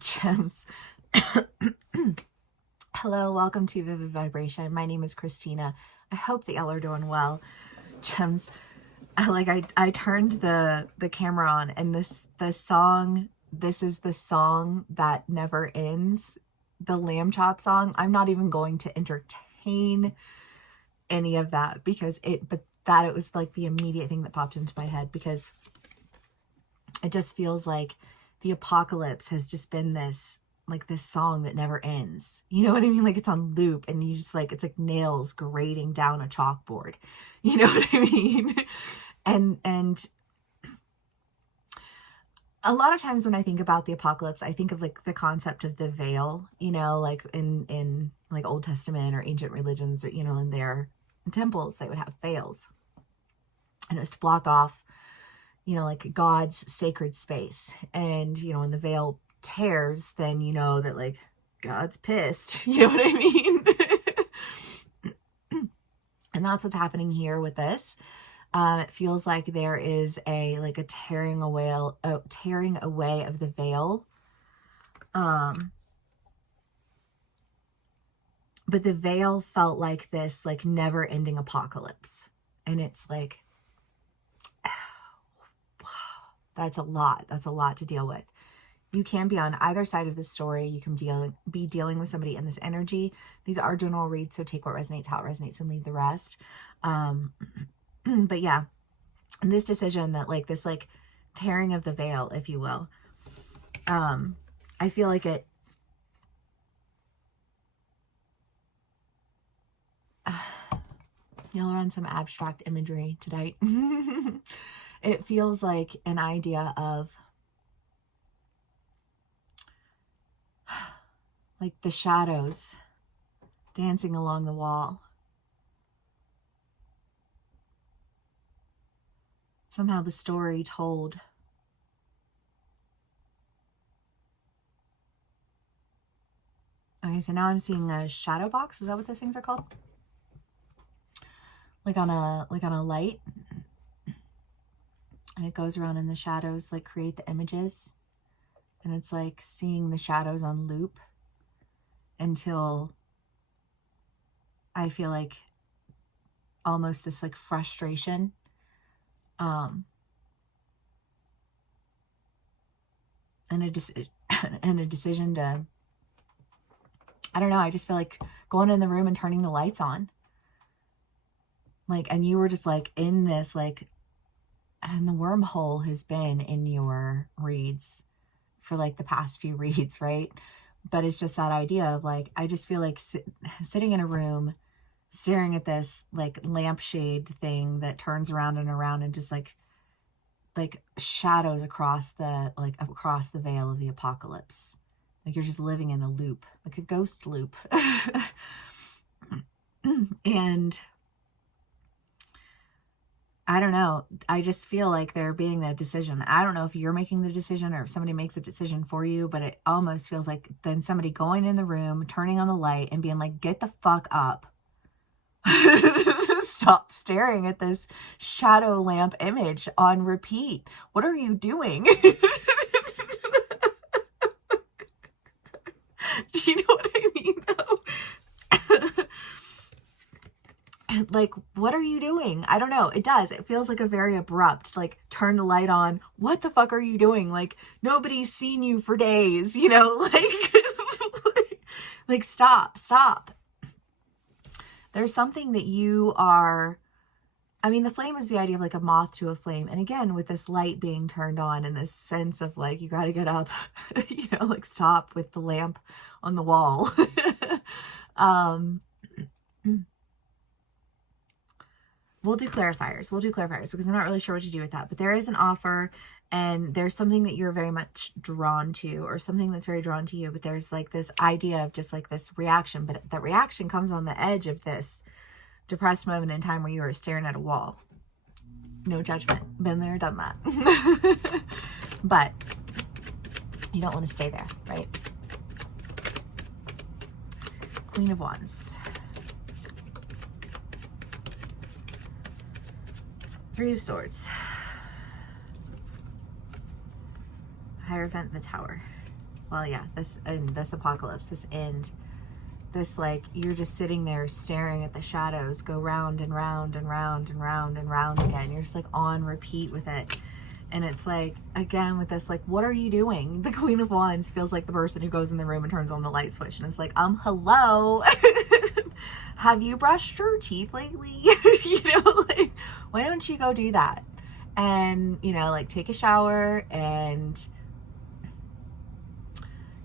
Gems. Hello, welcome to Vivid Vibration. My name is Christina. I hope that y'all are doing well. Gems. I turned the camera on, and this is the song that never ends. The lamb chop song. I'm not even going to entertain any of that because it was like the immediate thing that popped into my head, because it just feels like the apocalypse has just been this song that never ends. You know what I mean? Like, it's on loop, and you just it's like nails grating down a chalkboard. You know what I mean? And a lot of times when I think about the apocalypse, I think of like the concept of the veil, you know, like in like Old Testament or ancient religions, or, you know, in their temples, they would have veils. And it was to block off, you know, like God's sacred space. And, you know, when the veil tears, then you know that like God's pissed. You know what I mean? And that's what's happening here with this. It feels like there is a tearing away of the veil. But the veil felt like this never ending apocalypse. And it's like, that's a lot. That's a lot to deal with. You can be on either side of this story. You can be dealing with somebody in this energy. These are general reads, so take what resonates, how it resonates, and leave the rest. But yeah, and this decision that this tearing of the veil, if you will, I feel like it, you'll run some abstract imagery tonight. It feels like an idea of like the shadows dancing along the wall. Somehow the story told. Okay, so now I'm seeing a shadow box. Is that what those things are called? Like on a light. And it goes around in the shadows, like create the images. And it's like seeing the shadows on loop until I feel like almost this like frustration. And a decision to, I don't know, I just feel like going in the room and turning the lights on. And you were just in this and the wormhole has been in your reads for the past few reads, right? But it's just that idea of I just feel like sitting in a room staring at this lampshade thing that turns around and around, and just like shadows across the veil of the apocalypse. You're just living in a loop, like a ghost loop. And I don't know. I just feel like there being that decision. I don't know if you're making the decision or if somebody makes a decision for you, but it almost feels like then somebody going in the room, turning on the light and being like, get the fuck up. Stop staring at this shadow lamp image on repeat. What are you doing? Do you know what I mean, though? What are you doing? I don't know. It does. It feels like a very abrupt, turn the light on. What the fuck are you doing? Nobody's seen you for days, you know? Stop. There's something that you are, I mean, the flame is the idea of a moth to a flame. And again, with this light being turned on and this sense of you got to get up, you know, stop with the lamp on the wall. We'll do clarifiers because I'm not really sure what to do with that. But there is an offer, and there's something that you're very much drawn to, or something that's very drawn to you. But there's this idea of just this reaction. But that reaction comes on the edge of this depressed moment in time where you are staring at a wall. No judgment. Been there, done that. But you don't want to stay there, right? Queen of Wands. Three of Swords. Hierophant, the Tower. well, yeah, this apocalypse, this end, this, like, you're just sitting there staring at the shadows go round and round and round and round and round again. You're just like on repeat with it. And it's like, again, with this, like, what are you doing? The Queen of Wands feels like the person who goes in the room and turns on the light switch and it's like, hello. Have you brushed your teeth lately? You know, like, why don't you go do that? And, you know, like, take a shower and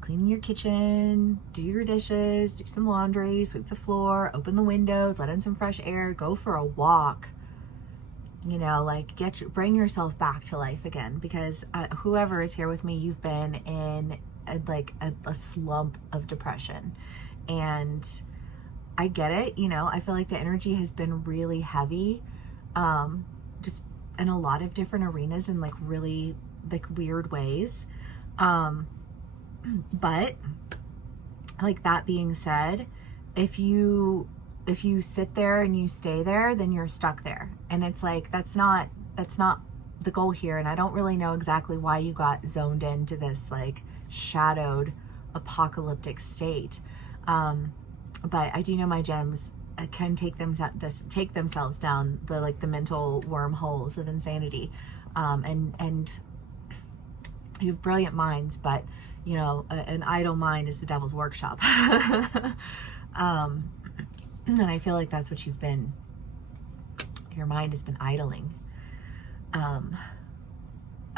clean your kitchen, do your dishes, do some laundry, sweep the floor, open the windows, let in some fresh air, go for a walk. You know, like, bring yourself back to life again, because whoever is here with me, you've been in a slump of depression, and I get it. You know, I feel like the energy has been really heavy, just in a lot of different arenas in like really like weird ways. But like, that being said, if you sit there and you stay there, then you're stuck there. And it's like, that's not the goal here. And I don't really know exactly why you got zoned into this like shadowed apocalyptic state. But I do know my gems can take themselves down the mental wormholes of insanity. And you have brilliant minds, but you know, an idle mind is the devil's workshop. And I feel like that's what you've been. Your mind has been idling.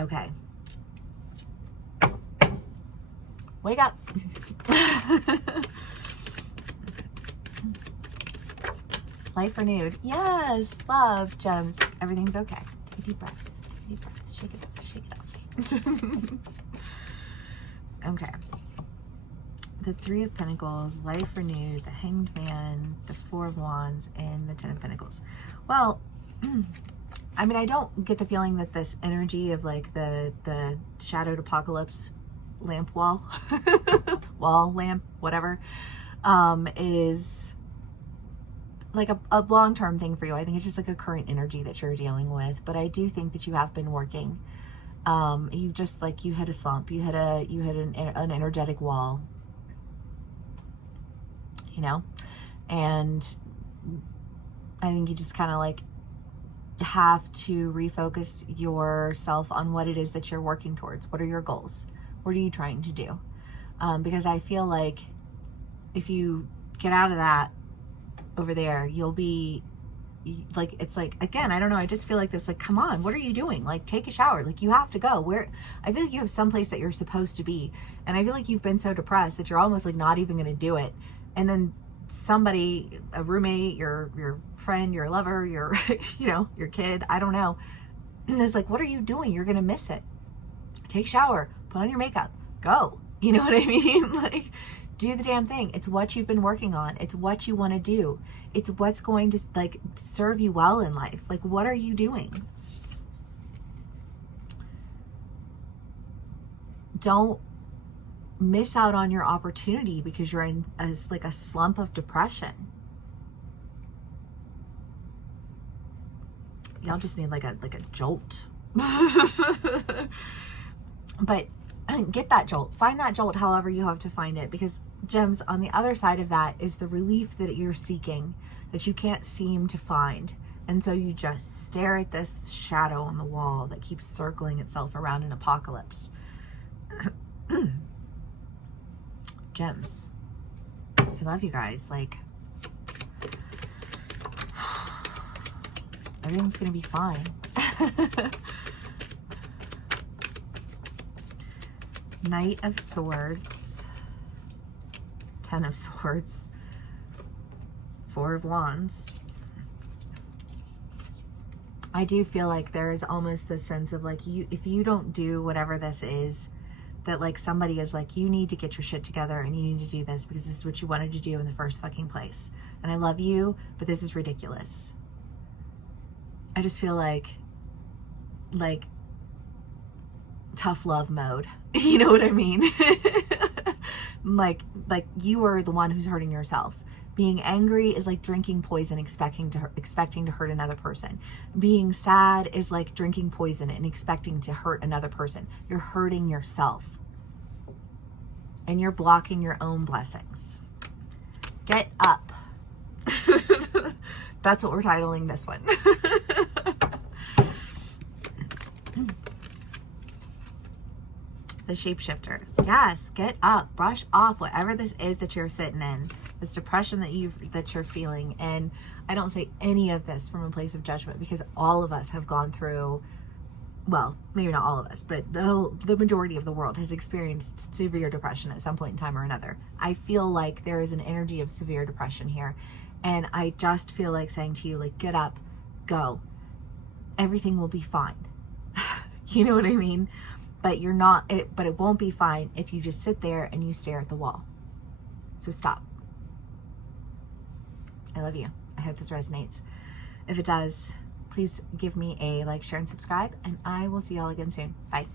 Okay. Wake up. Life renewed. Yes. Love. Gems. Everything's okay. Take a deep breath. Take a deep breath. Shake it up. Shake it up. Okay. The Three of Pentacles, life renewed, the Hanged Man, the Four of Wands, and the Ten of Pentacles. Well, I mean, I don't get the feeling that this energy of like the shadowed apocalypse lamp wall, wall lamp, whatever, is like a long-term thing for you. I think it's just like a current energy that you're dealing with. But I do think that you have been working. You just like, you hit a slump. You hit an energetic wall. You know, and I think you just kind of like have to refocus yourself on what it is that you're working towards. What are your goals? What are you trying to do? Because I feel like if you get out of that over there, you'll be like, it's like, again, I don't know, I just feel like this, like, come on, what are you doing? Like, take a shower. Like, you have to go. I feel like you have some place that you're supposed to be, and I feel like you've been so depressed that you're almost like not even going to do it. And then somebody, a roommate, your friend, your lover, your, you know, your kid, I don't know, is like, what are you doing? You're going to miss it. Take a shower, put on your makeup, go. You know what I mean? Like, do the damn thing. It's what you've been working on. It's what you want to do. It's what's going to like serve you well in life. Like, what are you doing? Don't miss out on your opportunity because you're in like a slump of depression. Y'all just need like a jolt. But get that jolt. Find that jolt however you have to find it, because gems, on the other side of that is the relief that you're seeking that you can't seem to find. And so you just stare at this shadow on the wall that keeps circling itself around an apocalypse. Gems, I love you guys. Like, everything's gonna be fine. Knight of Swords, Ten of Swords, Four of Wands. I do feel like there is almost this sense of like, if you don't do whatever this is, that like somebody is like, you need to get your shit together and you need to do this because this is what you wanted to do in the first fucking place. And I love you, but this is ridiculous. I just feel like tough love mode. You know what I mean? like you are the one who's hurting yourself. Being angry is like drinking poison, expecting to hurt another person. Being sad is like drinking poison and expecting to hurt another person. You're hurting yourself. and you're blocking your own blessings. Get up. That's what we're titling this one. The shapeshifter. Yes, get up, brush off whatever this is that you're sitting in, this depression that you're feeling. And I don't say any of this from a place of judgment, because all of us have gone through, well, maybe not all of us, but the majority of the world has experienced severe depression at some point in time or another. I feel like there is an energy of severe depression here, and I just feel like saying to you, like, get up, go, everything will be fine. You know what I mean? But but it won't be fine if you just sit there and you stare at the wall. So stop. I love you. I hope this resonates. If it does, please give me a like, share, and subscribe, and I will see y'all again soon. Bye.